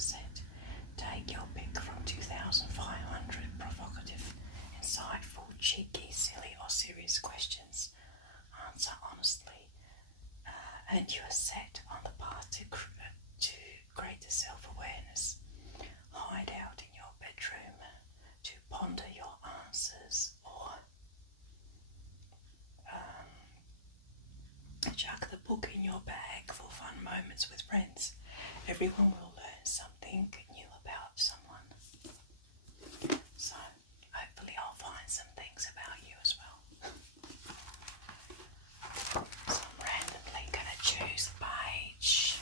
set. Take your pick from 2,500 provocative, insightful, cheeky, silly or serious questions. Answer honestly, and you are set on the path to greater self-awareness. Hide out in your bedroom to ponder your answers, or chuck the book in your bag for fun moments with friends. Everyone will learn something new about someone. So, hopefully I'll find some things about you as well. So I'm randomly going to choose a page.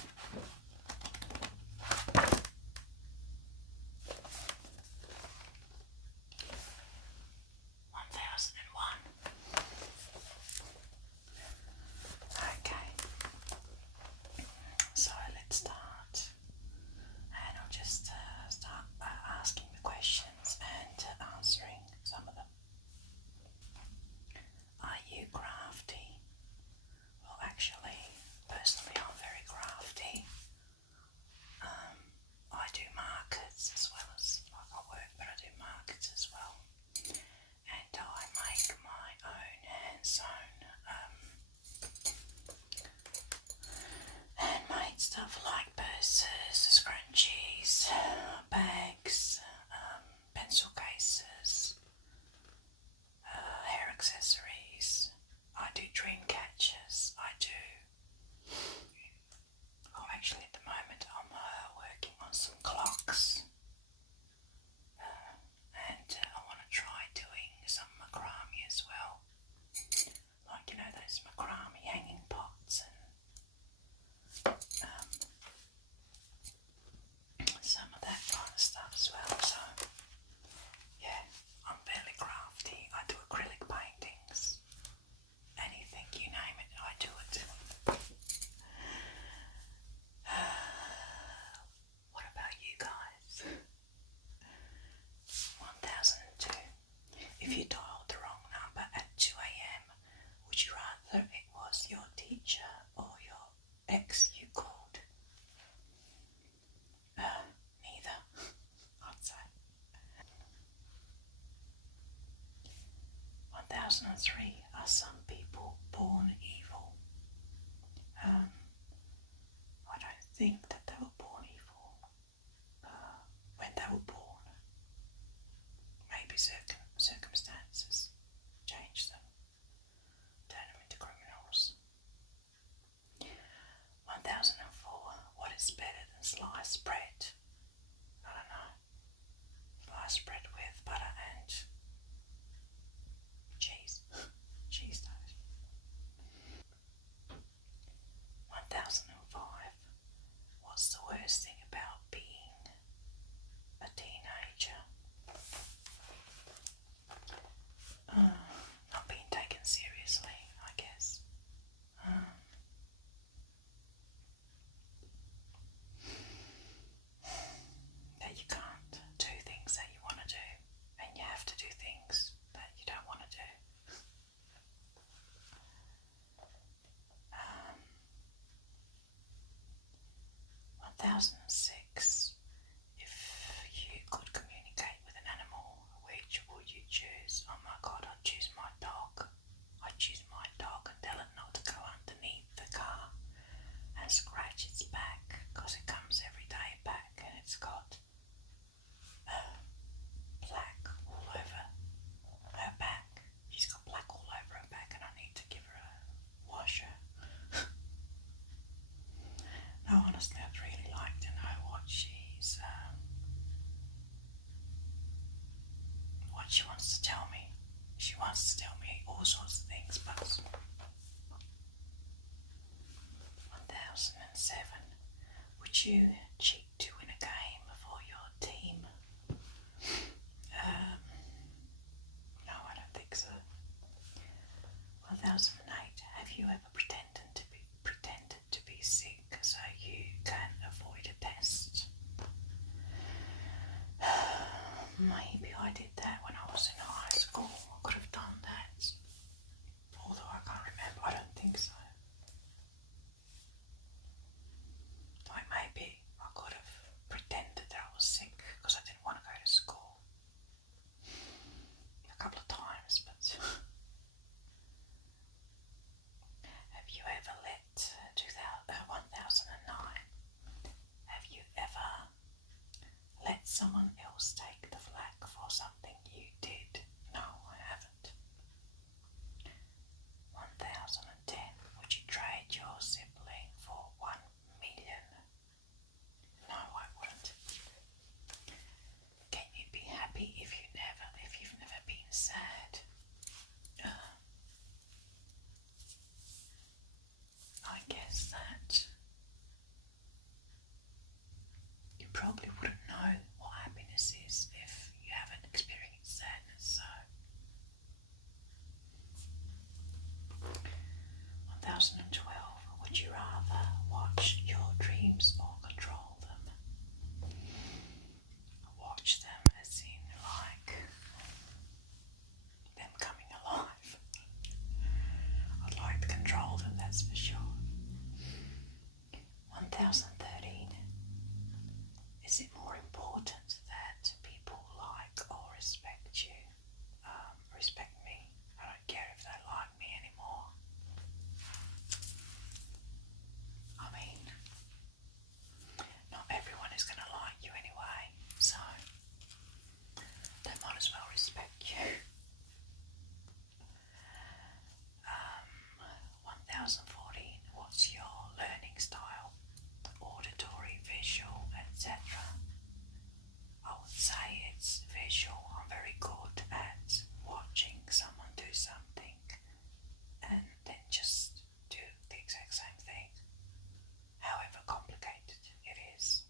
Okay, so let's start, and I'll just start asking the questions and answering some of them. Are you crafty? Well, actually, personally, I'm very crafty. I do markets as well as, like, I work, but I do markets as well. And I make my own hand-sewn handmade stuff like purses, scrunchies, bags, pencil cases, hair accessories. I do dream catchers. I do. Oh, actually, at the moment, I'm working on some clocks. And I want to try doing some macrame as well. Like, those macrame hanging pots and some of that kind of stuff as well. So, yeah, I'm fairly crafty. I do acrylic paintings. Anything, you name it, I do it. What about you guys? 1002. If you dialed the wrong number at 2 a.m, would you rather it was your teacher or your ex you called? Neither, I'd say. 1003. Are some people born evil? I don't think that they were born evil. When they were born, maybe circumstances changed them, turned them into criminals. 1004. What is better than sliced bread? I don't know. Sliced bread with butter and cheese. Cheese toast. 1005. What's the worst thing about being a teenager? Not being taken seriously, I guess. That you can't do things that you want to do, and you have to do things that you don't want to do. 1006. If you could communicate with an animal, which would you choose? Oh my god, I'd choose my dog. I'd choose my dog and tell it not to go underneath the car and scratch its back, because it comes every day back and it's got black all over her back. She's got black all over her back and I need to give her a washer. No, honestly, I'd really like to know what she wants to tell me. She wants to tell me all sorts of things, but 1007. Would you cheat to win a game for your team? No, I don't think so. 1008. Have you ever pretended to be sick so you can avoid a test? Maybe I did that when I was in high school. I could have done that. Although I can't remember. I don't think so. Like, maybe I could have pretended siblings take the flak for something you did? No, I haven't. 1010. Would you trade your sibling for 1 million? No, I wouldn't. Can you be happy if you've never been sad? I guess that you probably wouldn't know what happiness is if you haven't experienced sadness. So 1012. Would you rather watch your dreams or control them? Watch them as in like them coming alive. I'd like to control them, that's for sure. 1013. Is it more important that people like or respect you? Respect me. I don't care if they like me anymore. I mean, not everyone is going to like you anyway, so they might as well respect you. 1014. What's your learning style? Auditory, visual, etc. I would say it's visual. I'm very good at watching someone do something and then just do the exact same thing, however complicated it is.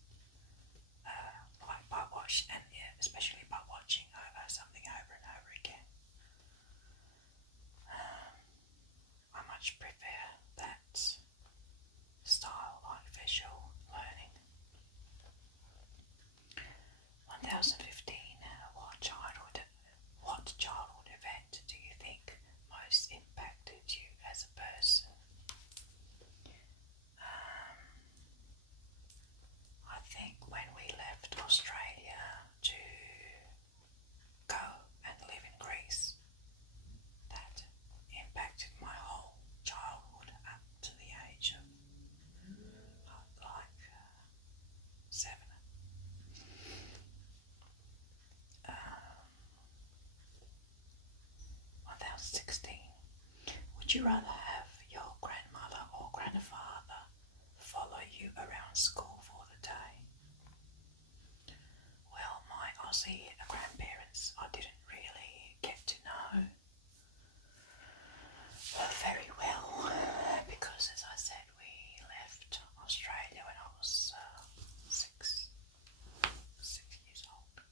Like by watching, and yeah, especially by watching something over and over again. I much prefer that style, like visual learning. 1015. What childhood event do you think most impacted you as a person? I think when we left Australia to go and live in Greece, that impacted my whole childhood up to the age of like 7. 1016. Would you rather have your grandmother or grandfather follow you around school for the day? Well, my Aussie grandparents I didn't really get to know very well because, as I said, we left Australia when I was 6 years old.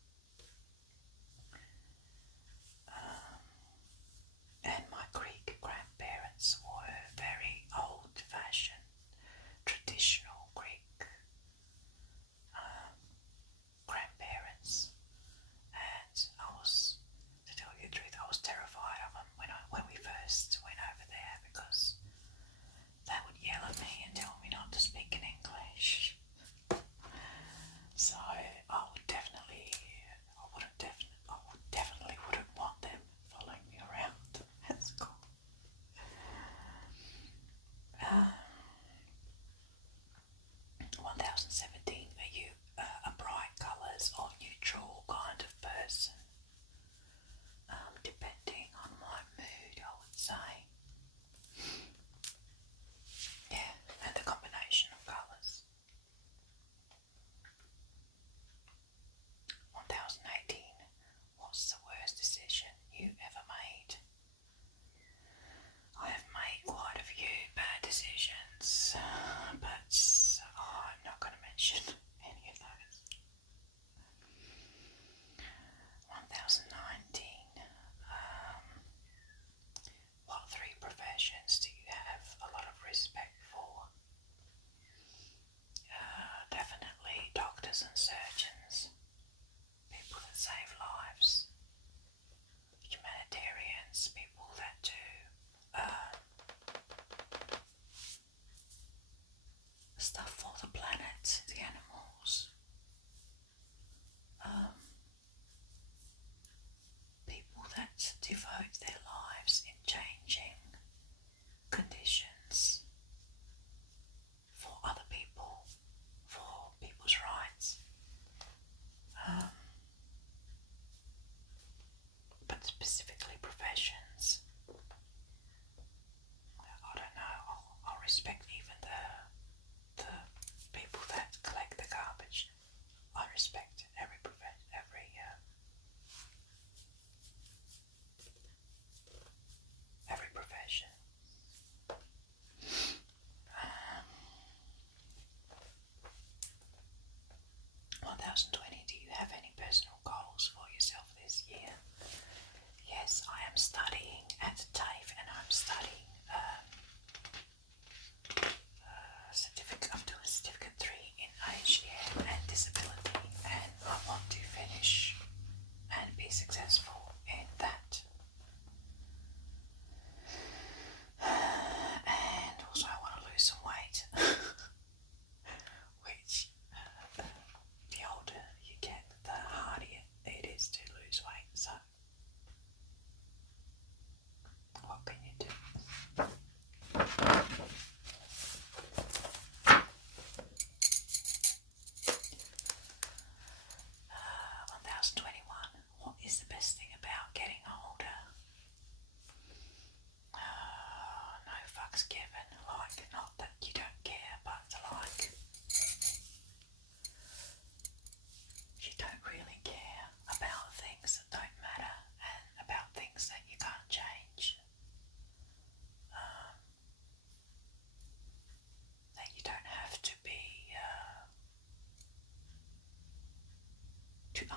And my Greek grandparents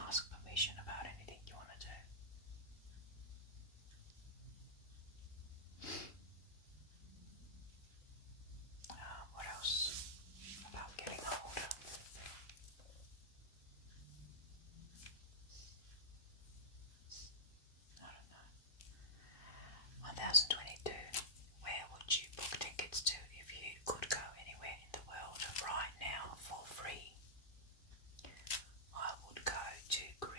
ask permission about anything you want to do. What else about getting older? I don't know. 1022. Where would you book tickets to if you could go anywhere in the world right now for free? I would go to Greece.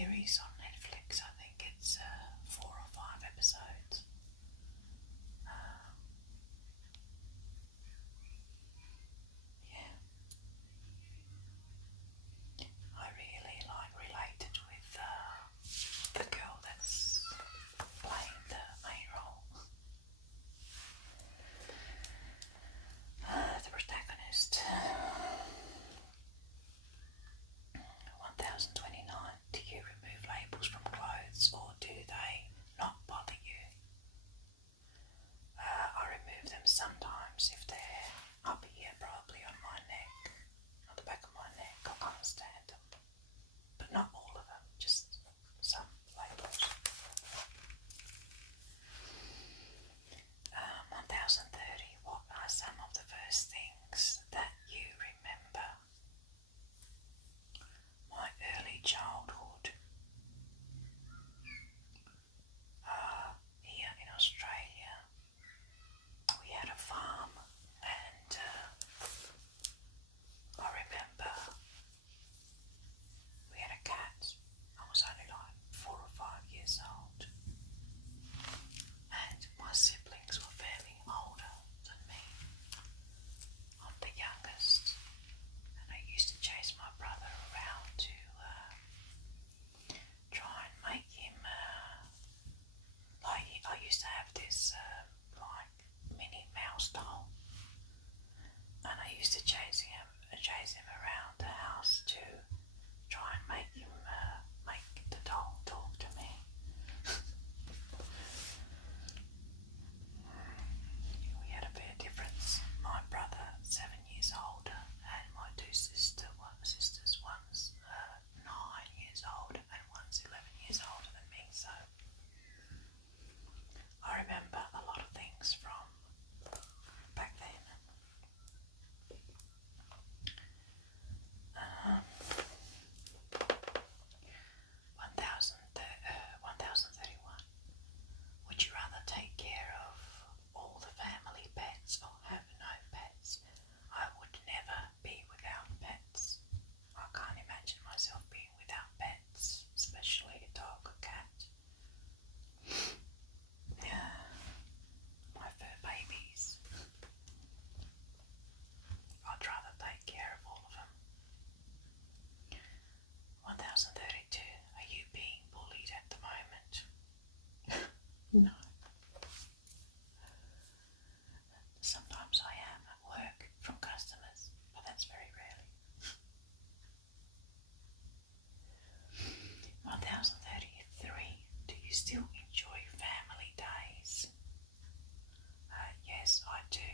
series on Netflix. I think it's 4 or 5 episodes. Yeah, I really related with the girl that's playing the main role, the protagonist. 1029. Do you remove labels from clothes or do they not bother you? I remove them sometimes if they're up here, probably on my neck, on the back of my neck. I can't stand them. But not all of them, just some labels. 1030. What are some of the first things that you remember? My early childhood. Here in Australia, we had a farm, and I remember we had a cat. I was only like 4 or 5 years old, and my siblings were fairly older than me. I'm the youngest, and I used to chase my brother around to try and make him like I used to have this like mini mouse doll, and I used to chase him around the house to try and make him make the doll talk to me. We had a fair difference. My brother, 7 years older, and my two sisters. One's 9 years old, and one's 11 years older than me. So I remember a lot of things from back then. 1031. Would you rather take care of all the family pets or have no pets? I would never be without pets. I can't imagine myself being without pets, especially a dog or cat. Yeah, my fur babies. I'd rather take care of all of them. 1032. Are you being bullied at the moment? No. Sometimes I am at work from customers, but that's very rarely. 1033. Do you still enjoy family days? Yes, I do,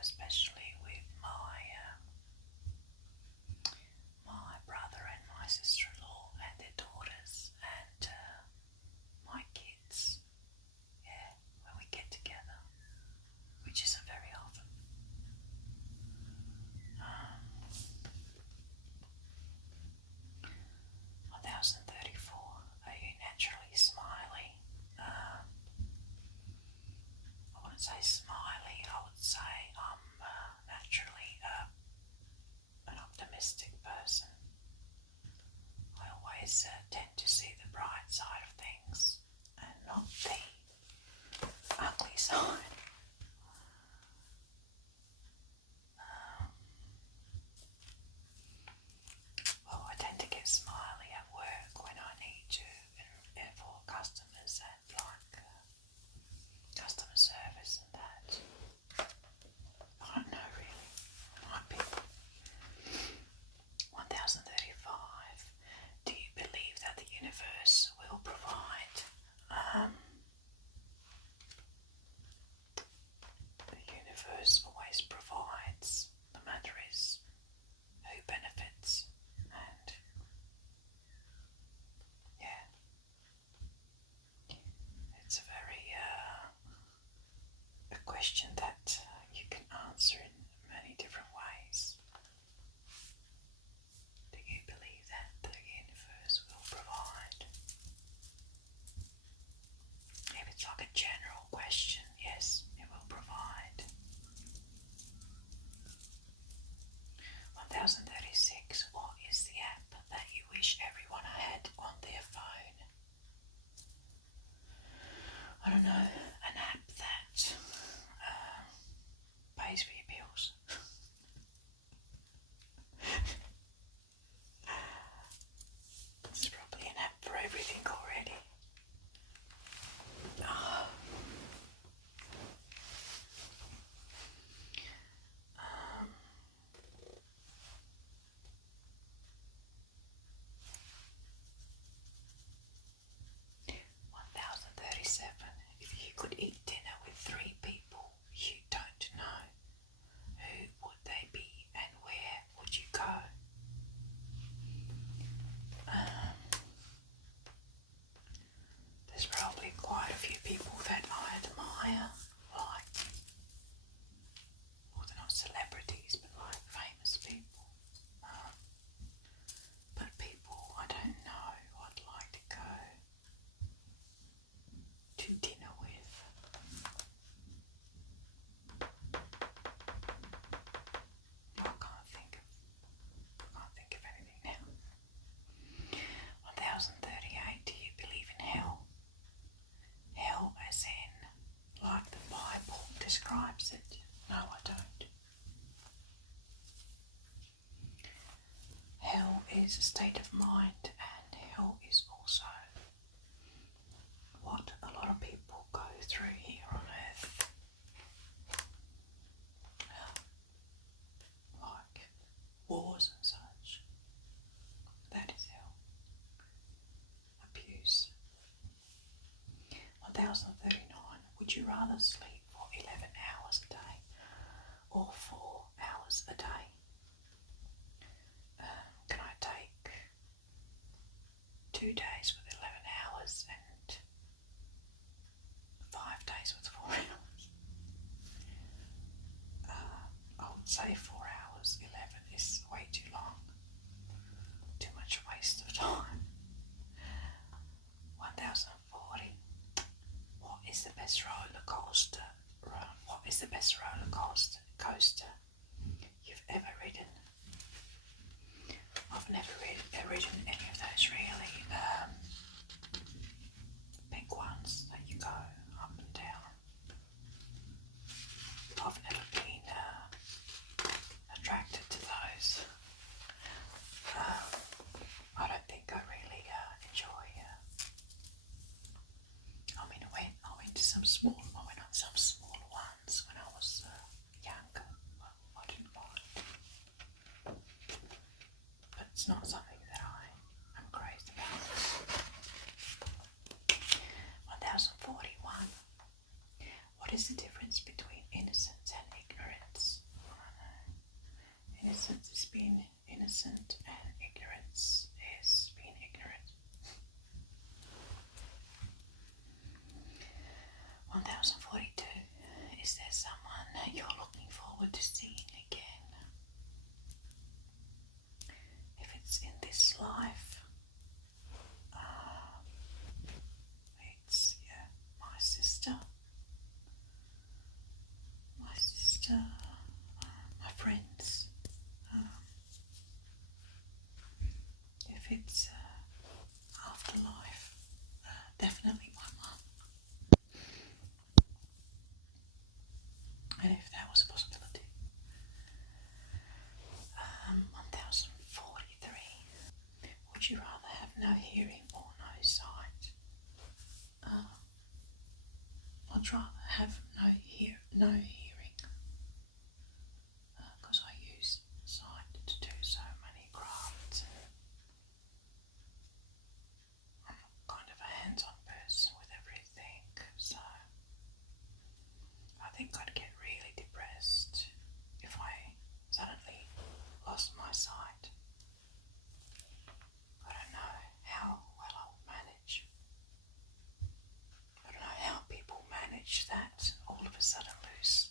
especially with my brother and my sister-in-law and their daughters and my kids. Yeah, when we get together, which isn't very often. 1034. Are you naturally smiley? is a state of mind, and hell is also what a lot of people go through here on earth. Like wars and such. That is hell. Abuse. 1039. Would you rather sleep for 11 hours a day or 4 hours a day? Can I take 2 days with 11 hours and 5 days with 4 hours? I would say 4 hours. 11 is way too long. Too much waste of time. 1040. What is the best roller coaster? What is the best roller coaster you've ever ridden? I've never ridden any of those really big ones that you go up and down. I've never been attracted to those. I don't think I really enjoy. I went on some smaller ones when I was younger. Well, I didn't mind, but it's not something that I am crazy about. 1041. What is the difference between innocence and ignorance? I don't know. Innocence is being innocent, and ignorance is being ignorant. 1042. Is there someone you're looking forward to seeing again? If it's in this life, it's my sister, my friends. If it's afterlife, definitely my mum. And if that was a possibility. 1043. Would you rather have no hearing or no sight? I'd rather have no hearing, because I use sight to do so many crafts. I'm kind of a hands-on person with everything, so I think I'd get really depressed if I suddenly lost my sight. I don't know how well I would manage. I don't know how people manage that all of a sudden lose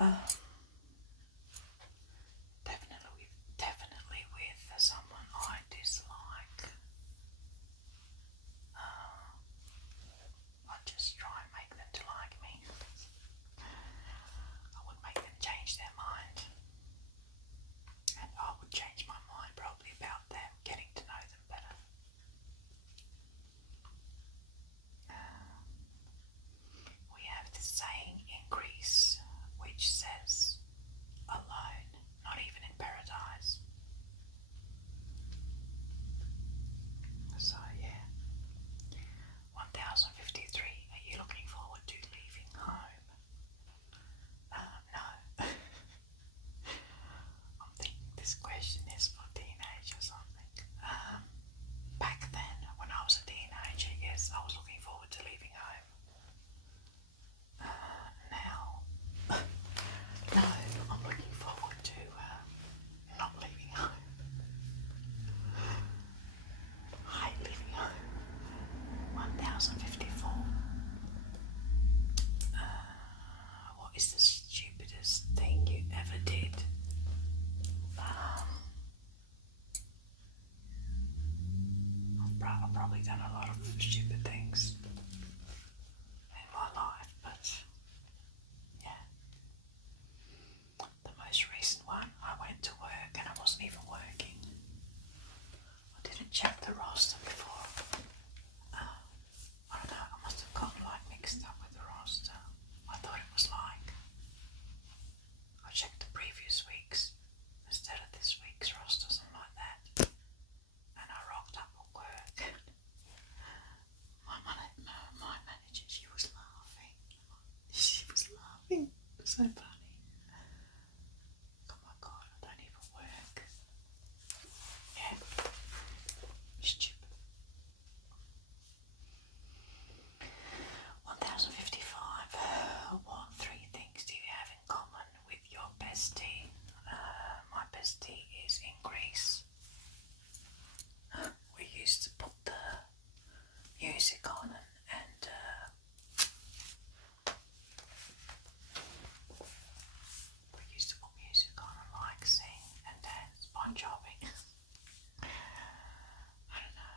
Um, definitely with someone I dislike. I'd just try and make them to like me. I would make them change their mind. And I would change my mind probably about them, getting to know them better. We have this saying in Greece which says, alone, not even in paradise. So yeah. 1053. Are you looking forward to leaving home? No. I'm thinking this question is for teenage or something. Back then, when I was a teenager, yes, I was looking forward to leaving home. Now, no, I'm looking forward to not leaving home. I hate leaving home. 1054. What is the stupidest thing you ever did? I've probably done a lot of stupid things in my life, but yeah. The most recent one, I went to work and I wasn't even working. I didn't check the roster before. I don't know, I must have gotten mixed up with the roster. I thought it was I checked the previous week's instead of this week's roster, something like that. And I rocked up at work. My manager, she was laughing. She was laughing. It was so funny. Oh my god, I don't even work. Yeah. Stupid. 1055. What three things do you have in common with your bestie? My bestie is in Greece. We used to put the music on and we used to put music on and sing and dance, bon jovi. I don't know.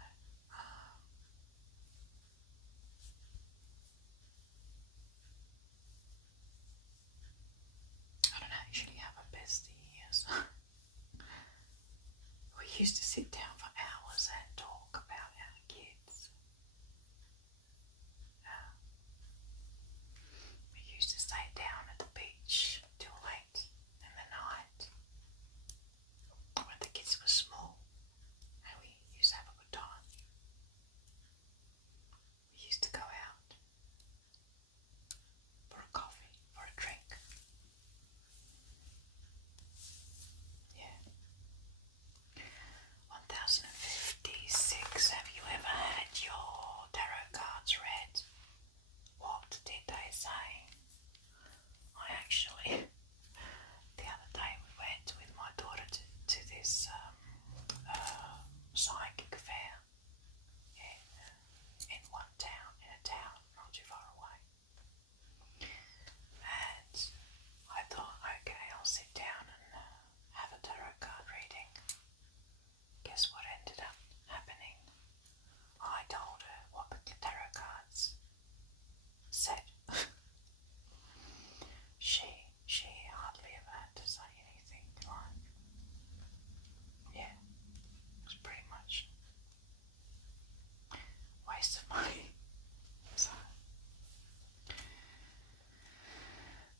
I don't actually have a bestie here, so we used to sit down for hours and talk about our kids. We used to stay down at the beach till late in the night when the kids were small, and we used to have a good time. We used to go out for a coffee, for a drink. Yeah. 1056. Have you ever had your tarot cards read? What did they say? I actually, the other day we went with my daughter to this psychic fair in one town, in a town not too far away. And I thought, okay, I'll sit down and have a tarot card reading. Guess what ended up happening? I told her what the tarot cards said. She hardly ever had to say anything. Yeah, it was pretty much a waste of money. So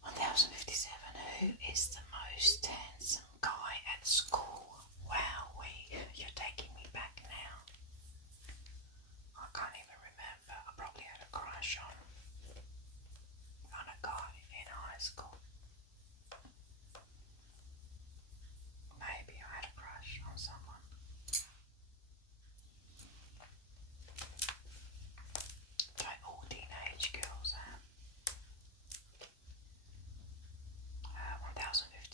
1057. Who is the most handsome guy at school? Wow, you're taking me back now. I can't even remember. I probably had a crush on a guy in high school. Maybe I had a crush on someone. Don't all teenage girls have? 1058.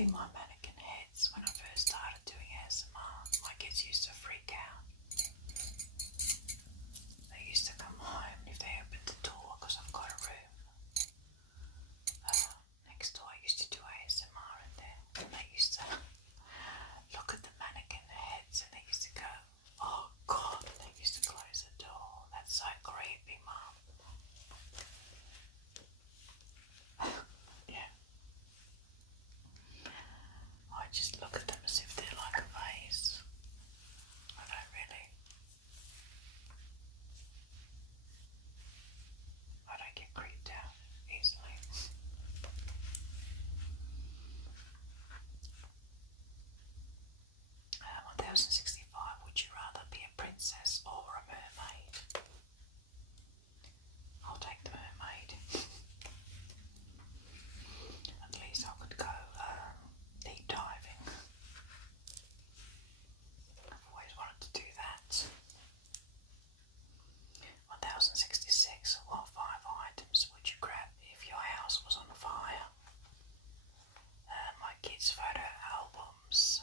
Probably my mannequin heads when I first started doing ASMR. My kids used to freak out. They used to come home if they opened the door because I've got a room next door. I used to do ASMR in there, and they used to look at the mannequin heads and they used to go, "Oh God!" They used to close the door. That's so creepy, Mum. Yeah. I just look at them as if they're like a vase. I don't really. I don't get creeped out easily. 1065. Would you rather be a princess or a mermaid? I'll take the mermaid. At least I could go deep diving. I've always wanted to do that. 1066. What 5 items would you grab if your house was on fire? My kids' photo albums,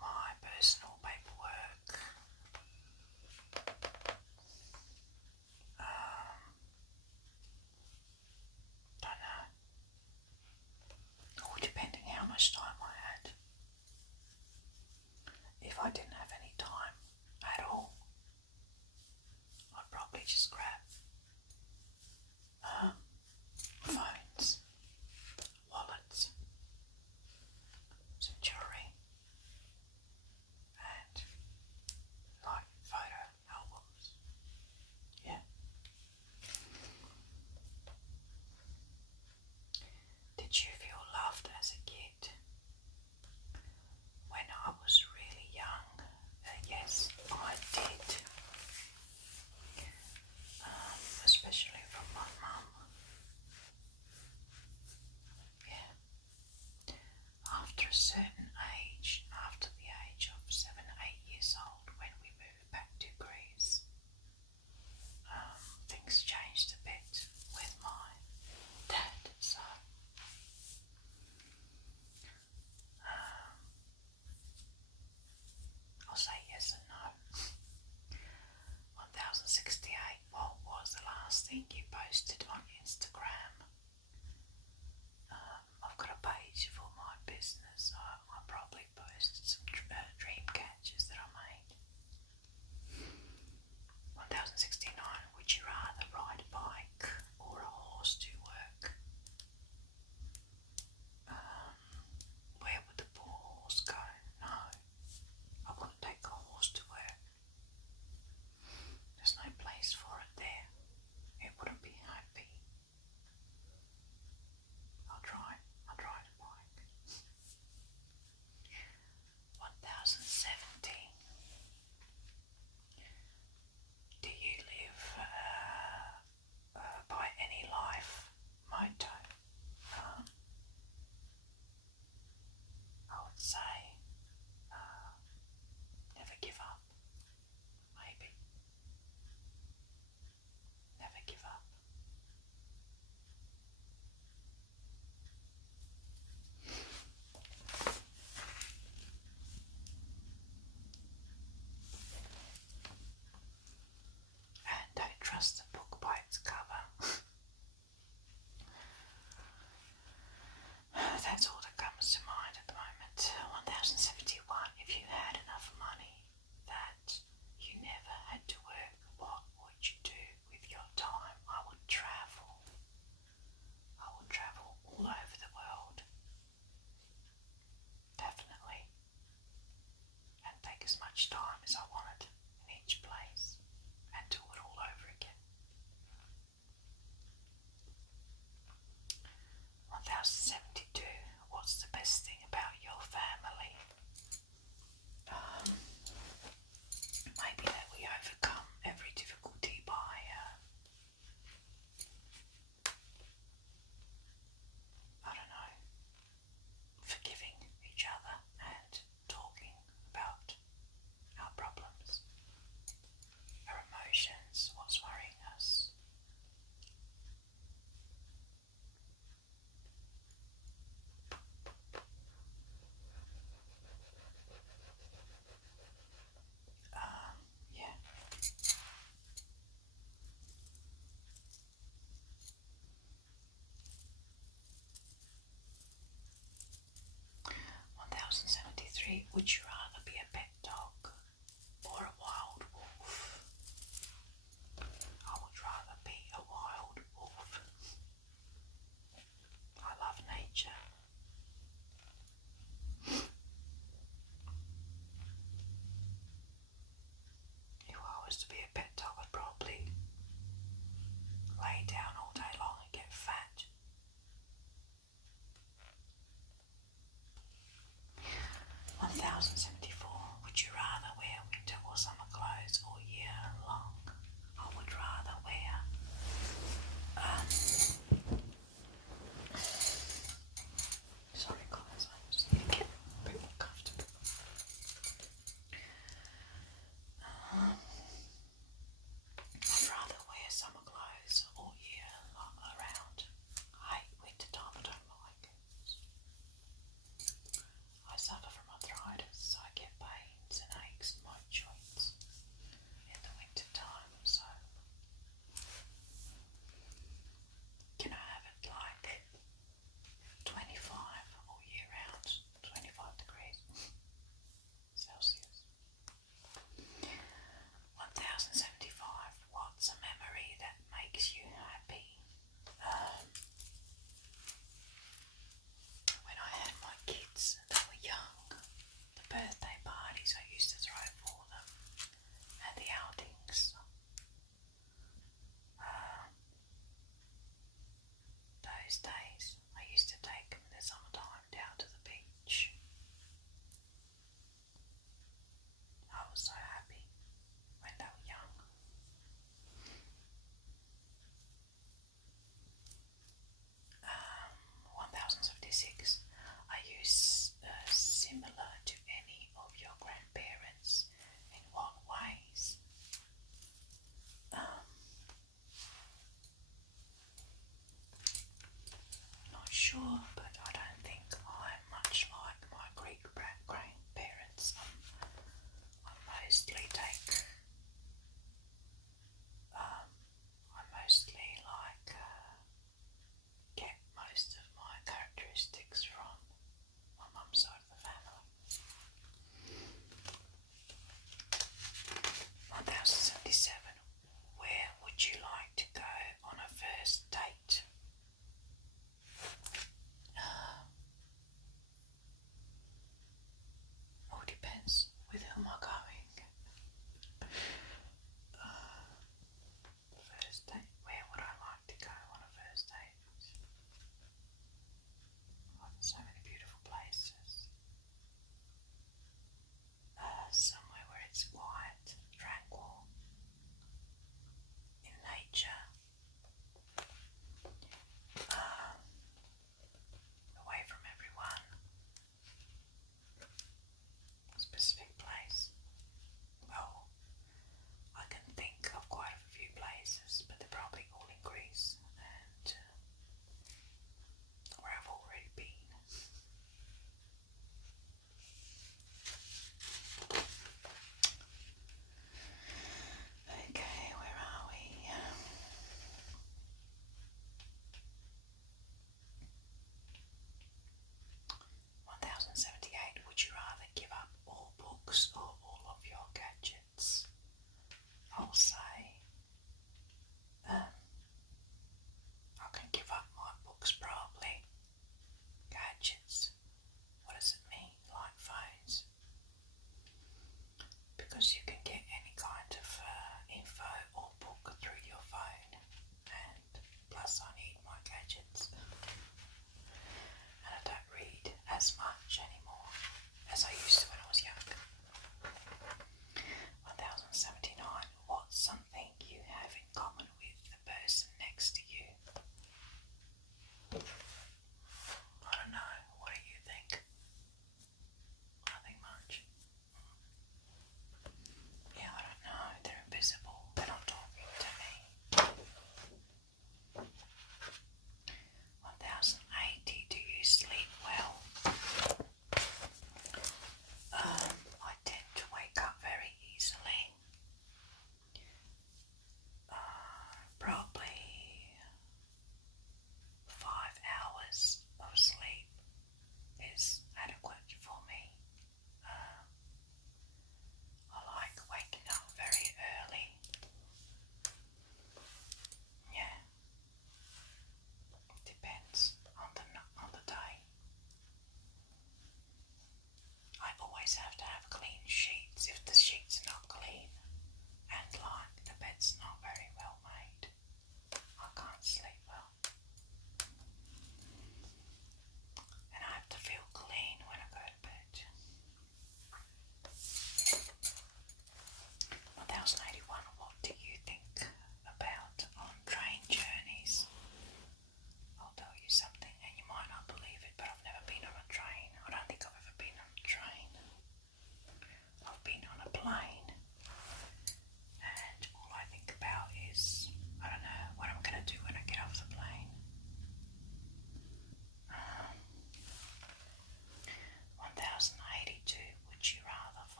my personal paperwork, don't know, or depending how much time I had. If I didn't have any time at all, I'd probably just grab phones, wallets, some jewellery, and like photo albums. Yeah. Did you feel loved as a kid? When I was really young, yes, I did.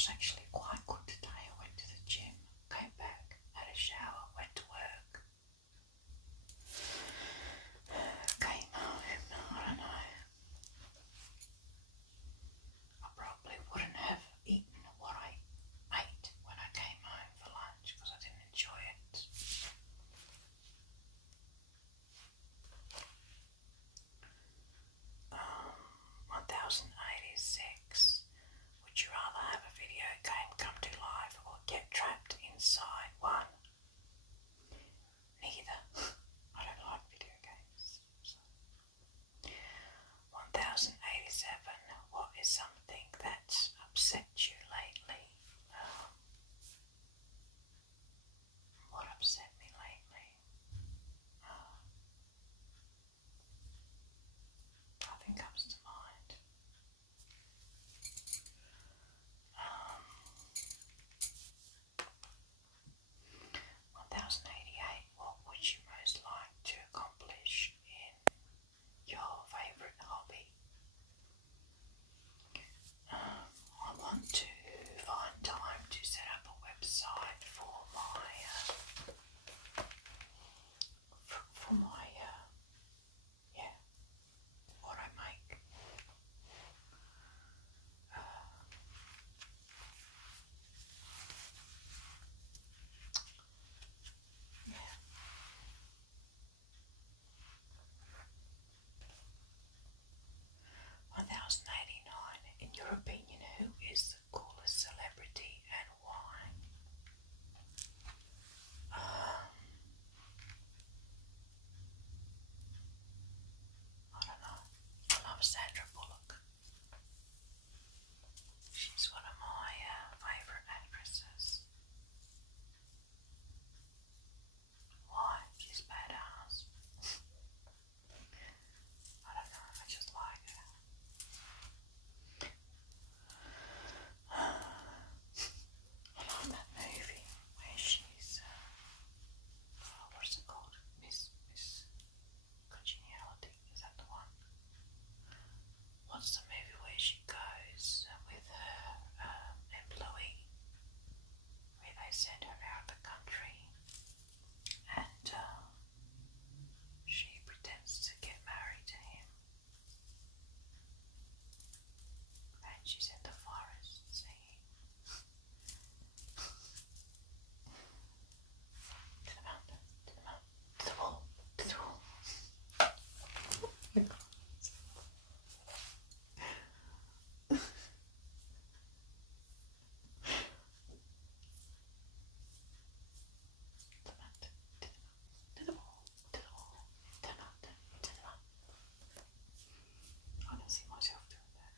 was actually quite good today. I went to the gym, came back, had a shower, went to work, came home. I don't know. I probably wouldn't have eaten what I ate when I came home for lunch because I didn't enjoy it. 1086. Would you rather have a video game come to life or get trapped inside one? Neither. I don't like video games. So. 1087. What is something that's upset you lately? What upset me lately? Nothing comes to mind. 1088. What would you most like to accomplish in your favourite hobby? I want to find time to set up a website for my what I make. Yeah. 1089. In your opinion, who is the coolest celebrity and why? I don't know. I love Sandra Bullock. She's one of my favourite actresses. Why? She's badass. I don't know, I just like her. I love that movie where she's, what's it called? Miss Congeniality, is that the one? What's the movie where she goes with her employee, where they send her out of the country and she pretends to get married to him and she's in the forest singing to the mountain, to the mountain, to the wall, to the wall. I can see myself doing that.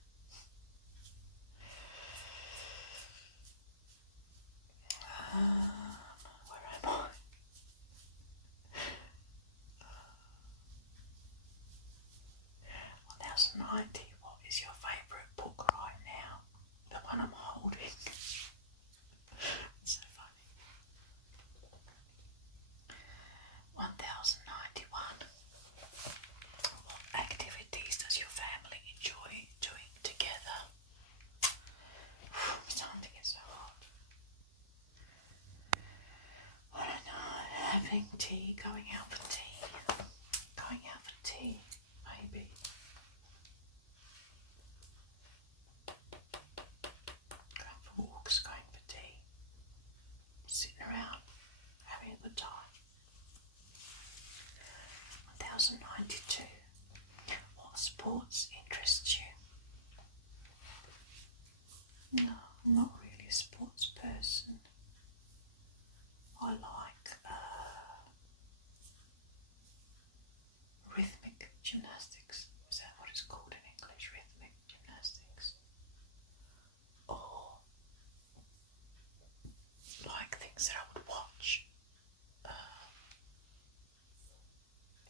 Where am I? 1090. What is your favourite book right now? The one I'm holding. It's so funny. 1091. What activities does your family enjoy doing together? It's starting to get so hot. I don't know, having tea, going out for tea. Going out for tea, maybe. Going for walks, going for tea. Sitting around, having a good time. 1092. What sports interest you? No, I'm not really a sports person. I like rhythmic gymnastics. Is that what it's called in English? Rhythmic gymnastics. Or like things that I would watch.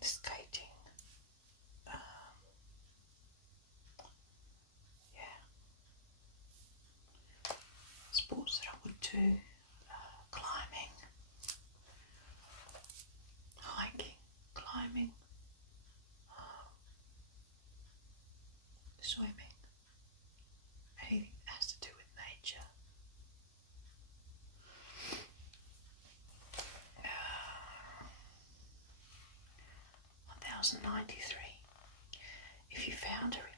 Skating. Yeah. 1093. If you found a